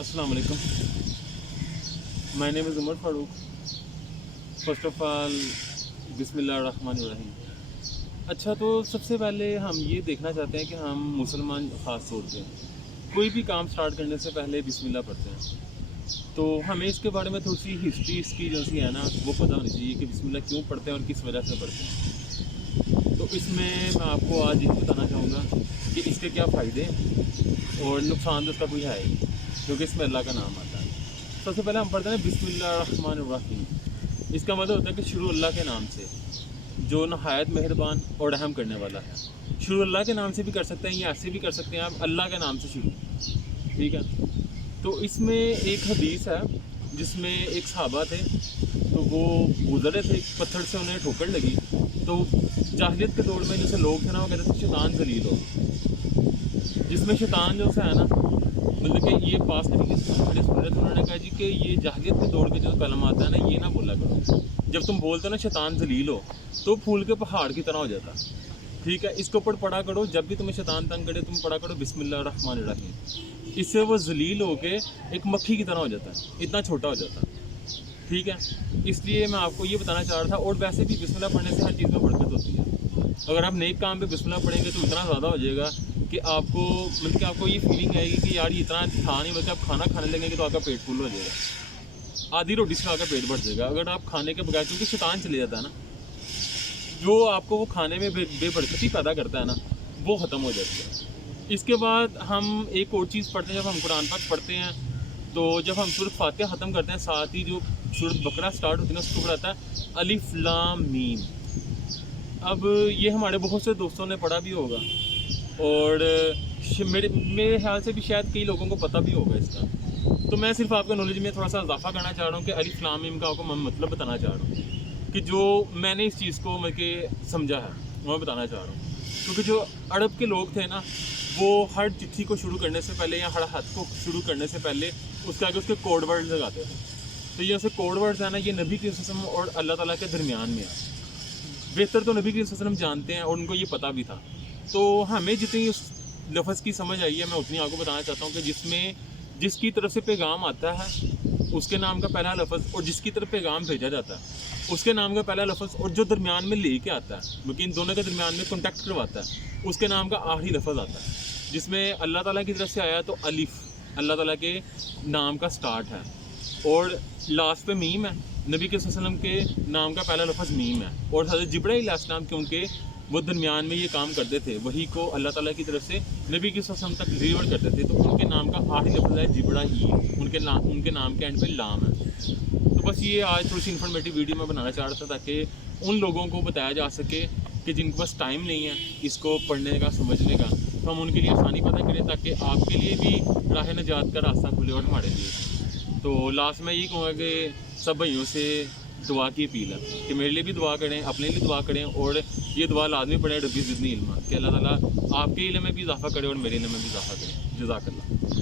Assalamu alaikum. My name is Umar Farooq. First of all, बिस्मिल्लाहिर्रहमानिर्रहीम। अच्छा, तो सबसे पहले हम ये देखना चाहते हैं कि हम मुसलमान ख़ास तौर पे कोई भी काम स्टार्ट करने से पहले बिस्मिल्लाह पढ़ते हैं। तो हमें इसके बारे में थोड़ी सी हिस्ट्री इसकी जो सी है ना वो पता होनी चाहिए कि बिस्मिल्लाह क्यों पढ़ते हैं और किस वजह से पढ़ते हैं। तो इसमें मैं आपको आज ये बताना चाहूँगा कि इसके क्या फ़ायदे हैं और नुकसान तो इसका कोई है ही, क्योंकि इसमें अल्लाह का नाम आता है। सबसे पहले हम पढ़ते हैं बिस्मिल्लाहिर्रहमानिर्रहीम। इसका मतलब होता है कि शुरू अल्लाह के नाम से, जो नहायत मेहरबान और रहम करने वाला है। शुरू अल्लाह के नाम से भी कर सकते हैं या ऐसे भी कर सकते हैं आप, अल्लाह के नाम से शुरू, ठीक है। तो इसमें एक हदीस है जिसमें एक सहाबा थे, तो वो गुजर रहे थे, एक पत्थर से उन्हें ठोकर लगी। तो जाहिलियत के दौर में जैसे लोग थे ना, वो कहते थे शैतान जलील हो, जिसमें शैतान जो सा है ना, मतलब कि ये पास नबी के सामने सुन रहे थे। उन्होंने कहा जी कि ये जाहिलियत के दौर के जो कलम आता है ना, ये ना बोला करो। जब तुम बोलते हो ना शैतान जलील हो, तो फूल के पहाड़ की तरह हो जाता, ठीक है। इसके ऊपर पढ़ा करो, जब भी तुम्हें शैतान तंग करे तुम पढ़ा करो बिस्मिल्लाहिर्रहमानिर्रहीम। इससे वो जलील होके एक मक्खी की तरह हो जाता है, इतना छोटा हो जाता है, ठीक है। इसलिए मैं आपको ये बताना चाह रहा था। और वैसे भी बिस्मिल्लाह पढ़ने से हर चीज़ में बरकत होती है। अगर आप नेक काम पे बिस्मिल्लाह पढ़ेंगे तो इतना ज़्यादा हो जाएगा कि आपको मतलब कि आपको ये फीलिंग आएगी कि यार ये इतना था नहीं, बल्कि आप खाना खाने लगेंगे तो आपका पेट फुल हो जाएगा, आधी रोटी से आपका पेट भर जाएगा। अगर आप खाने के बगैर, क्योंकि शैतान चले जाता है ना, जो आपको वो खाने में बेबरकती पैदा करता है ना, वो ख़त्म हो जाती है। इसके बाद हम एक और चीज़ पढ़ते हैं, जब हम कुरान पाक पढ़ते हैं तो जब हम सूरत फातिहा ख़त्म करते हैं, साथ ही जो सूरत बकरा स्टार्ट होती है ना, उसके ऊपर आता है अलिफ लाम मीम। अब ये हमारे बहुत से दोस्तों ने पढ़ा भी होगा और मेरे ख्याल से भी शायद कई लोगों को पता भी होगा इसका। तो मैं सिर्फ आपके नॉलेज में थोड़ा सा इजाफा करना चाह रहा हूँ कि अलिफ लाम मीम का आपको मैं मतलब बताना चाह रहा हूँ कि जो मैंने इस चीज़ को मतलब कि समझा है वो मैं बताना चाह रहा हूँ। क्योंकि जो अरब के लोग थे ना, वो हर चिट्ठी को शुरू करने से पहले या हर हाथ को शुरू करने से पहले उसके आगे उसके कोड वर्ड लगाते थे। तो ये ऐसे कोड वर्ड्स है ना, ये नबी के वसल्लम और अल्लाह ताला के दरमियान में है। बेहतर तो नबी के वसल्लम जानते हैं और उनको ये पता भी था। तो हमें जितनी उस लफ्ज़ की समझ आई है, मैं उतनी आपको बताना चाहता हूँ कि जिसकी तरफ से पैगाम आता है उसके नाम का पहला लफ्ज़, और जिसकी तरफ पैगाम भेजा जाता है उसके नाम का पहला लफ्ज़, और जो दरमियान में लेके आता है, लेकिन इन दोनों के दरमियान में कॉन्टैक्ट करवाता है, उसके नाम का आखिरी लफ्ज़ आता है। जिसमें अल्लाह ताला की तरफ से आया तो अलिफ अल्लाह ताला के नाम का स्टार्ट है, और लास्ट पे मीम है, नबी के वसल्लम के नाम का पहला लफ्ज़ मीम है। और हज़रत जिब्राइल अलैहिस्सलाम, क्योंकि वो दरमियान में ये काम करते थे, वही को अल्लाह ताला की तरफ से नबी के वसल्लम तक डिलीवर करते थे, तो उनके नाम का आखिरी लफ्ज़ है जिब्राइल, उनके नाम के एंड पे लाम है। तो बस ये आज थोड़ी सी इन्फॉर्मेटिव वीडियो मैं बनाना चाह रहा था, ताकि उन लोगों को बताया जा सके कि जिनके पास टाइम नहीं है इसको पढ़ने का, समझने का, तो हम उनके लिए आसानी पता करें, ताकि आपके लिए भी राह नजात का रास्ता खुले और हमारे लिए। तो लास्ट में यही कहूँगा कि सब भाइयों से दुआ की अपील है कि मेरे लिए भी दुआ करें, अपने लिए दुआ करें, और ये दुआ लाजमी पढ़ें, रब्बी ज़िदनी इल्मा, कि अल्लाह ताला आपके इल्म में भी इजाफ़ा करे और मेरे इल्म में भी इजाफ़ा करे। जज़ाकल्लाह।